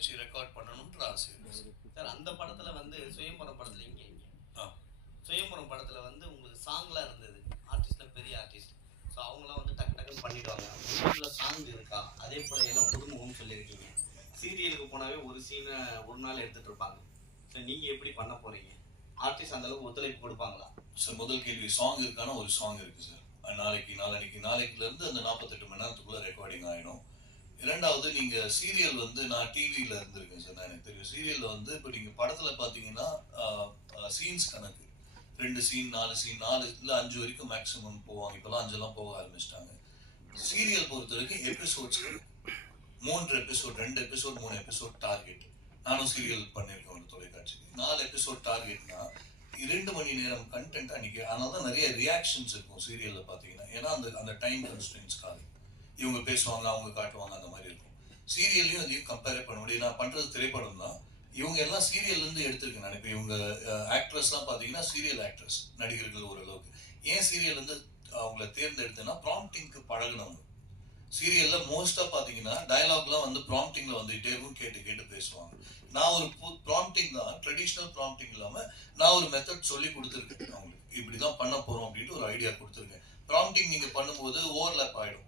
வச்சு ரெக்கார்ட் பண்ணணும்ன்ற ஆசை இருக்கு சார். அந்த படத்துல வந்து சுயம்பரம் படத்துல சுயம்பரம் படத்துல வந்து உங்களுக்கு சாங்லாம் இருந்தது, ஆர்டிஸ்ட்லாம் பெரிய ஆர்டிஸ்ட், ஸோ அவங்களாம் வந்து டக்கு டக்குன்னு பண்ணிடுவாங்க. உங்களுக்குள்ள சாங் இருக்கா? அதே போல எல்லாம் புதுமுகம்னு சொல்லியிருக்கீங்க. சீரியலுக்கு போனாவே ஒரு சீனை ஒரு நாள் எடுத்துட்டு இருப்பாங்க. ஸோ நீங்க எப்படி பண்ண போறீங்க? ஆர்டிஸ்ட் அந்த அளவுக்கு ஒத்துழைப்பு கொடுப்பாங்களா? சார் முதல் கேள்வி சாங் இருக்கான ஒரு சாங் இருக்கு சார். நாளைக்குல இருந்து அந்த 48 மணி நேரத்துக்குள்ள ரெக்கார்டிங் ஆயிடும். இரண்டாவது, நீங்க சீரியல் வந்து நான் டிவியில இருந்திருக்கேன் சார், எனக்கு தெரியும். சீரியல்ல வந்து இப்போ நீங்க படத்துல பாத்தீங்கன்னா சீன்ஸ் கணக்கு 2 சீன் 4 சீன் 4 இல்ல 5 வரைக்கும் மேக்ஸிமம் போவாங்க. இப்பெல்லாம் 5 போக ஆரம்பிச்சிட்டாங்க. சீரியல் பொறுத்த வரைக்கும் episodes 3 episode 2 episode 3 episode target. நானும் சீரியல் பண்ணியிருக்கேன் ஒரு தொலைக்காட்சிக்கு. 4 எபிசோட் டார்கெட்னா 2 மணி நேரம் கண்டென்ட் அன்னைக்கு. அதனால தான் நிறைய ரியாக்ஷன்ஸ் இருக்கும் சீரியல்ல பாத்தீங்கன்னா. ஏன்னா அந்த டைம் கன்ஸ்ட்ரெயின்ஸ்க்காக இவங்க பேசுவாங்க, அவங்க காட்டுவாங்க, அந்த மாதிரி இருக்கும். சீரியல்லையும் அதையும் கம்பேர் பண்ண முடியும். நான் பண்றது திரைப்படம் தான். இவங்க எல்லாம் சீரியல்ல இருந்து எடுத்திருக்கேன் நான். இப்போ இவங்க ஆக்ட்ரஸ்லாம் பாத்தீங்கன்னா சீரியல் ஆக்ட்ரஸ் நடிகர்கள் ஓரளவுக்கு. ஏன் சீரியல் வந்து அவங்கள தேர்ந்தெடுத்தேன்னா ப்ராம்ப்டிங்க்கு பழகினவங்க. சீரியல்ல மோஸ்டா பாத்தீங்கன்னா டயலாக்லாம் வந்து ப்ராம்ப்டிங்ல வந்துட்டே இருக்கும், கேட்டு கேட்டு பேசுவாங்க. நான் ஒரு ப்ராம்ப்டிங் தான், ட்ரெடிஷ்னல் ப்ராம்ப்டிங் இல்லாம நான் ஒரு மெத்தட் சொல்லி கொடுத்துருக்கேன் அவங்களுக்கு. இப்படிதான் பண்ண போறோம் அப்படின்ட்டு ஒரு ஐடியா கொடுத்துருக்கேன். ப்ராம்ப்டிங் நீங்க பண்ணும்போது ஓவர்லேப் ஆயிடும்.